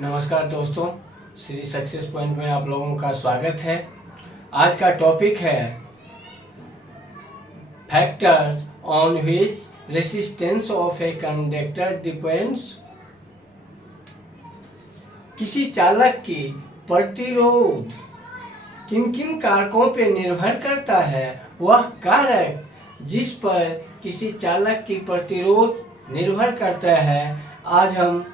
नमस्कार दोस्तों, Shri success point में आप लोगों का स्वागत है। आज का टॉपिक है factors on which resistance of a conductor depends. किसी चालक की प्रतिरोध किन किन कारकों पर निर्भर करता है। वह कारक जिस पर किसी चालक की प्रतिरोध निर्भर करता है, आज हम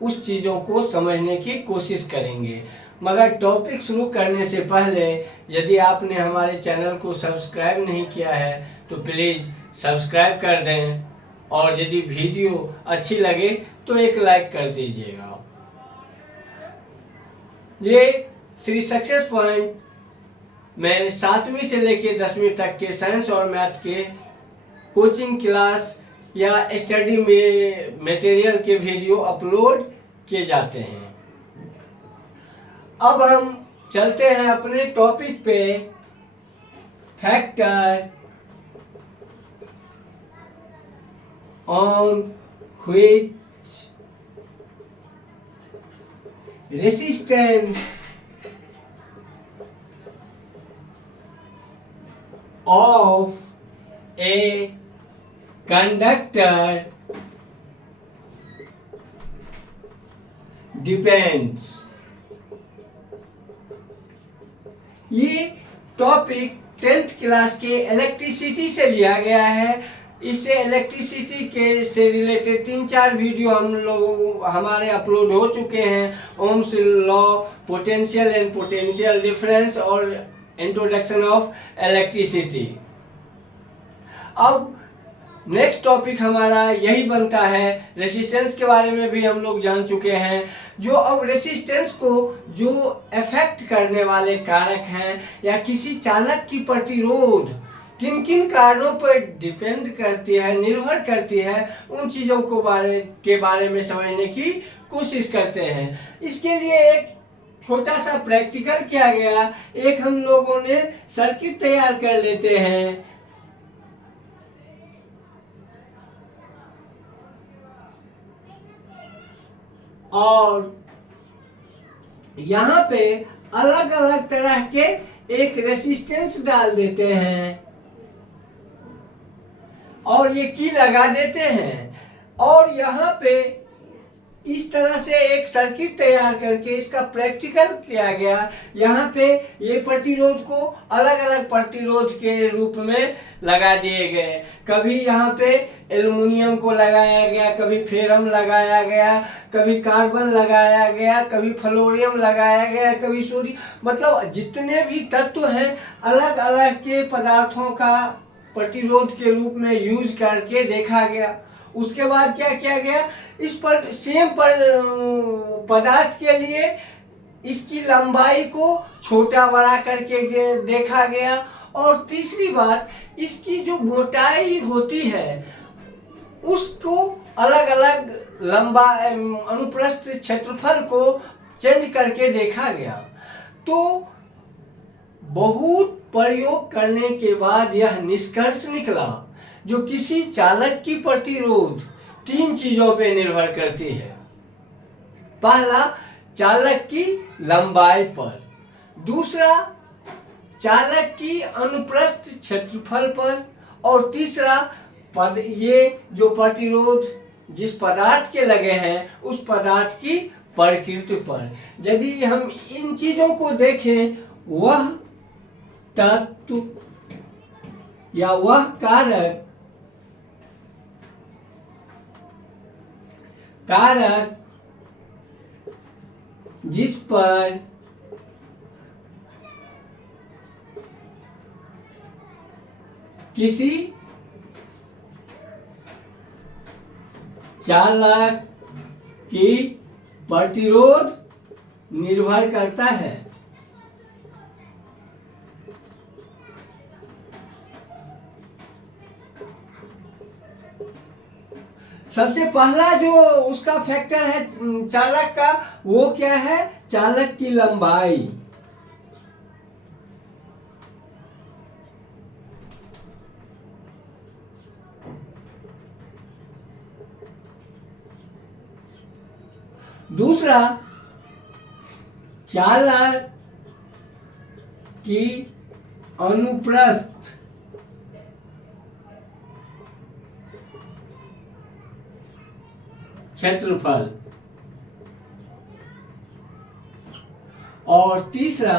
उस चीज़ों को समझने की कोशिश करेंगे। मगर टॉपिक शुरू करने से पहले यदि आपने हमारे चैनल को सब्सक्राइब नहीं किया है तो प्लीज़ सब्सक्राइब कर दें, और यदि वीडियो अच्छी लगे तो एक लाइक कर दीजिएगा। ये श्री सक्सेस पॉइंट में 7वीं से लेकर 10वीं तक के साइंस और मैथ के कोचिंग क्लास या स्टडी में मटेरियल के वीडियो अपलोड किए जाते हैं। अब हम चलते हैं अपने टॉपिक पे। Factor on which resistance of a conductor depends. ये टॉपिक 10th क्लास के इलेक्ट्रिसिटी से लिया गया है। इससे इलेक्ट्रिसिटी के से रिलेटेड 3-4 वीडियो हमारे अपलोड हो चुके हैं। Ohm's law, potential and potential difference और इंट्रोडक्शन ऑफ इलेक्ट्रिसिटी। अब नेक्स्ट टॉपिक हमारा यही बनता है। रेसिस्टेंस के बारे में भी हम लोग जान चुके हैं। जो अब रेसिस्टेंस को जो अफेक्ट करने वाले कारक हैं या किसी चालक की प्रतिरोध किन किन कारणों पर डिपेंड करती है, निर्भर करती है, उन चीज़ों के बारे में समझने की कोशिश करते हैं। इसके लिए एक छोटा सा प्रैक्टिकल किया गया। एक हम लोगों ने सर्किट तैयार कर लेते हैं। और यहाँ पे अलग अलग तरह के एक रेसिस्टेंस डाल देते हैं और ये की लगा देते हैं। और यहाँ पे इस तरह से एक सर्किट तैयार करके इसका प्रैक्टिकल किया गया। यहाँ पे ये प्रतिरोध को अलग अलग प्रतिरोध के रूप में लगा दिए गए। कभी यहाँ पे एल्युमिनियम को लगाया गया, कभी फेरम लगाया गया, कभी कार्बन लगाया गया, कभी फ्लोरियम लगाया गया, कभी सोडियम। मतलब जितने भी तत्व हैं अलग अलग के पदार्थों का प्रतिरोध के रूप में यूज करके देखा गया। उसके बाद क्या किया गया, इस पर सेम पदार्थ के लिए इसकी लंबाई को छोटा बड़ा करके देखा गया। और तीसरी बात, इसकी जो मोटाई होती है उसको अलग अलग लंबा अनुप्रस्थ क्षेत्रफल को चेंज करके देखा गया। तो बहुत प्रयोग करने के बाद यह निष्कर्ष निकला, जो किसी चालक की प्रतिरोध 3 चीजों पे निर्भर करती है। पहला, चालक की लंबाई पर। दूसरा, चालक की अनुप्रस्थ क्षेत्रफल पर। और तीसरा, ये जो प्रतिरोध जिस पदार्थ के लगे हैं उस पदार्थ की प्रकृति पर। यदि हम इन चीजों को देखें, वह तत्व या वह कारक जिस पर किसी चालक की प्रतिरोध निर्भर करता है। सबसे पहला जो उसका फैक्टर है चालक का, वो क्या है, चालक की लंबाई। दूसरा चालक की अनुप्रस्थ क्षेत्रफल, और तीसरा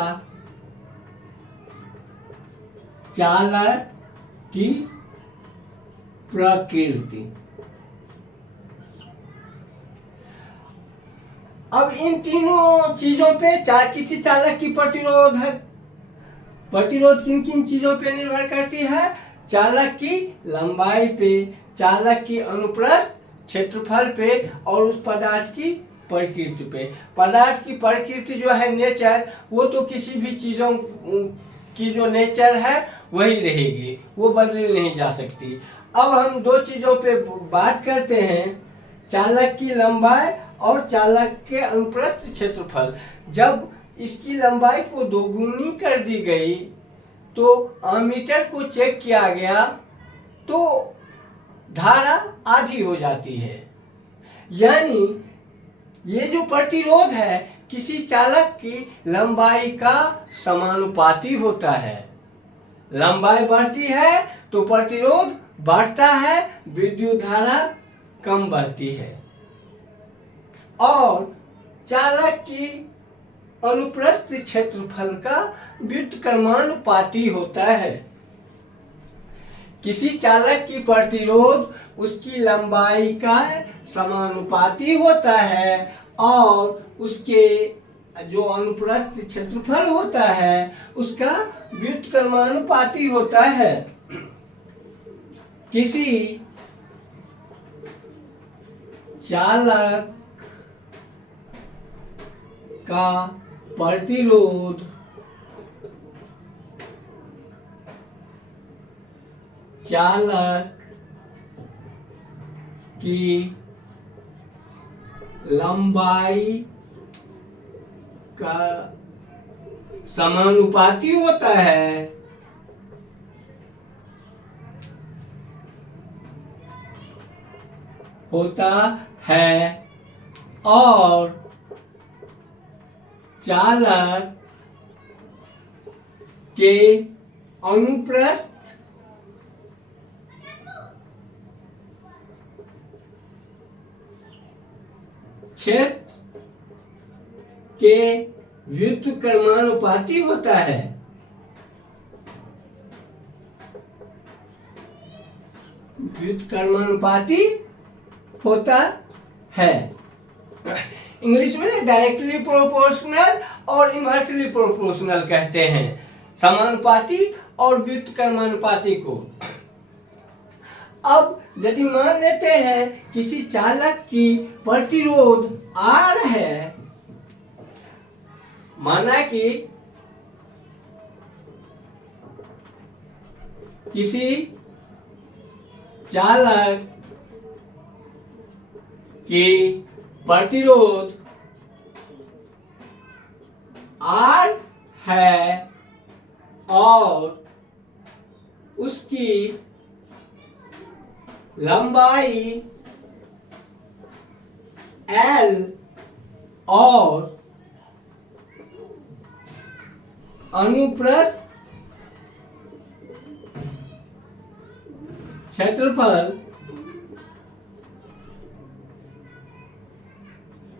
चालक की प्रकृति। अब इन तीनों चीजों पे किसी चालक की प्रतिरोध किन किन चीजों पे निर्भर करती है? चालक की लंबाई पे, चालक की अनुप्रस्थ क्षेत्रफल पे, और उस पदार्थ की प्रकृति पे। पदार्थ की प्रकृति जो है, नेचर, वो तो किसी भी चीजों की जो नेचर है वही रहेगी, वो बदली नहीं जा सकती। अब हम दो चीजों पे बात करते हैं, चालक की लंबाई और चालक के अनुप्रस्थ क्षेत्रफल। जब इसकी लंबाई को दोगुनी कर दी गई तो एमीटर को चेक किया गया तो धारा आधी हो जाती है। यानी ये जो प्रतिरोध है किसी चालक की लंबाई का समानुपाती होता है। लंबाई बढ़ती है तो प्रतिरोध बढ़ता है, विद्युत धारा कम बहती है। और चालक की अनुप्रस्थ क्षेत्रफल का व्युत्क्रमानुपाती होता है। किसी चालक की प्रतिरोध उसकी लंबाई का समानुपाती होता है और उसके जो अनुप्रस्थ क्षेत्रफल होता है उसका व्युत्क्रमानुपाती होता है। किसी चालक का प्रतिरोध चालक की लंबाई का समानुपाती होता है। और चालक के अनुप्रस्थ क्षेत्र के व्युत्क्रमानुपाती होता है। व्युत्क्रमानुपाती होता है। इंग्लिश में डायरेक्टली प्रोपोर्शनल और इनवर्सली प्रोपोर्शनल कहते हैं समानुपाती और व्युत्क्रमानुपाती को। अब यदि मान लेते हैं किसी चालक की प्रतिरोध R है, माना कि किसी चालक की प्रतिरोध R है और उसकी लंबाई L और अनुप्रस्थ क्षेत्रफल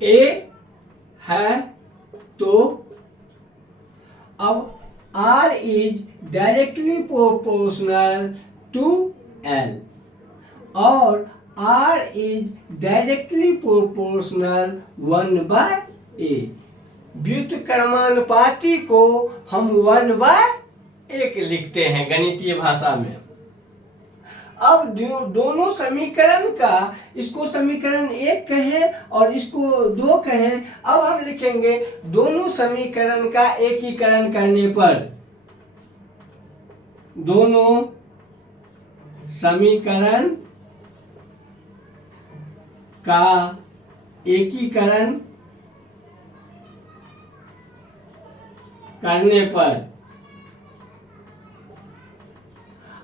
A है, तो अब R is directly proportional to L और R is directly proportional 1/A। व्युत्क्रमानुपाती को हम 1/1 लिखते हैं गणितीय भाषा में। अब दोनों समीकरण का, इसको समीकरण 1 कहें और इसको 2 कहें, अब हम लिखेंगे दोनों समीकरण का एकीकरण करने पर, दोनों समीकरण का एकीकरण करने पर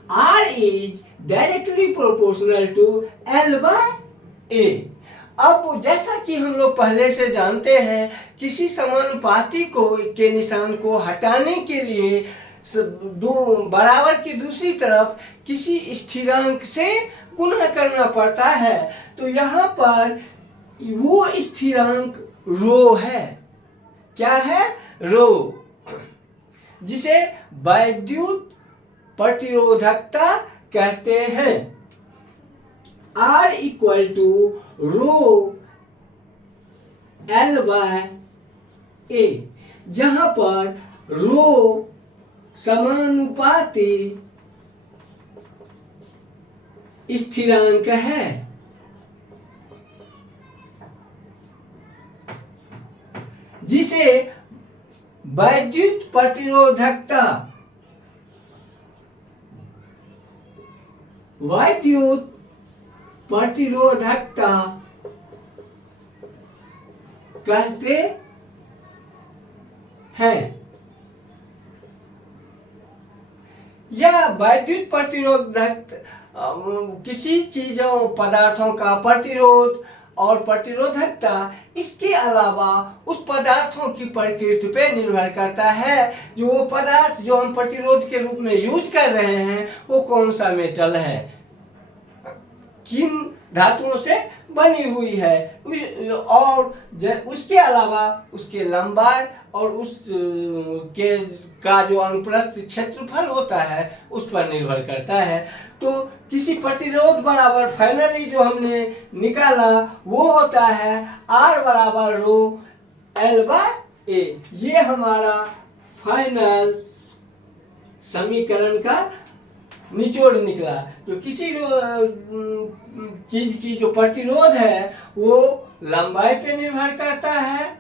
R is directly proportional to L/A। अब जैसा कि हम लोग पहले से जानते हैं, किसी समानुपाती के निशान को हटाने के लिए दो बराबर की दूसरी तरफ किसी स्थिरांक से गुणा करना पड़ता है। तो यहाँ पर वो स्थिरांक रो है। क्या है? रो, जिसे वैद्युत प्रतिरोधकता कहते हैं। R equal to rho L by A, जहां पर रो समानुपाती स्थिरांक है। जिसे वैद्युत प्रतिरोधकता कहते हैं। यह वैद्युत प्रतिरोधक किसी चीजों पदार्थों का प्रतिरोध और प्रतिरोधकता, इसके अलावा उस पदार्थों की प्रकृति पे निर्भर करता है। जो वो पदार्थ जो हम प्रतिरोध के रूप में यूज कर रहे हैं वो कौन सा मेटल है, किन धातुओं से बनी हुई है, और उसके अलावा उसके लंबाई और उस के का जो अनुप्रस्थ क्षेत्रफल होता है उस पर निर्भर करता है। तो किसी प्रतिरोध बराबर फाइनली जो हमने निकाला वो होता है R बराबर रो L बाय A। ये हमारा फाइनल समीकरण का निचोड़ निकला। तो किसी चीज की जो प्रतिरोध है वो लंबाई पे निर्भर करता है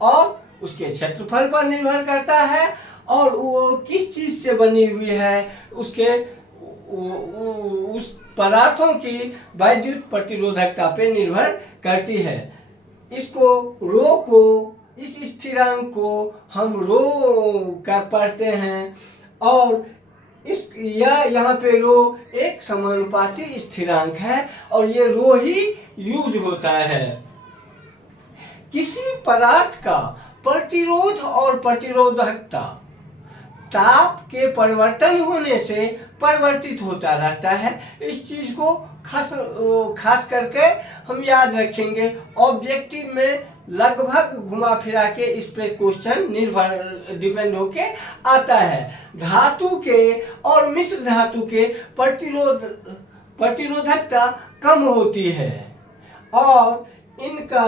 और उसके क्षेत्रफल पर निर्भर करता है, और वो किस चीज से बनी हुई है उसके उस पदार्थों की वैद्युत प्रतिरोधकता पे निर्भर करती है। इसको रो को, इस स्थिरांक को हम रो का पढ़ते हैं, और इस यहाँ पे रो एक समानुपाती स्थिरांक है और ये रो ही यूज होता है। किसी पदार्थ का प्रतिरोध और प्रतिरोधकता ताप के परिवर्तन होने से परिवर्तित होता रहता है। इस चीज को खास करके हम याद रखेंगे। ऑब्जेक्टिव में लगभग घुमा फिरा के इस पे क्वेश्चन डिपेंड होके आता है। धातु के और मिश्र धातु के प्रतिरोधकता कम होती है और इनका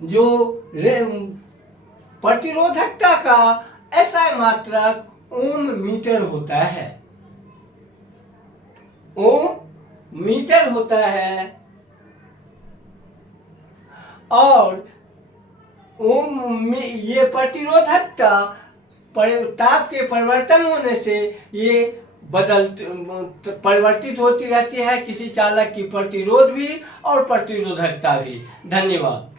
जो प्रतिरोधकता का SI मात्रक ओम मीटर होता है। ओम मीटर होता है और ये प्रतिरोधकता ताप के परिवर्तन होने से ये परिवर्तित होती रहती है। किसी चालक की प्रतिरोध भी और प्रतिरोधकता भी। धन्यवाद।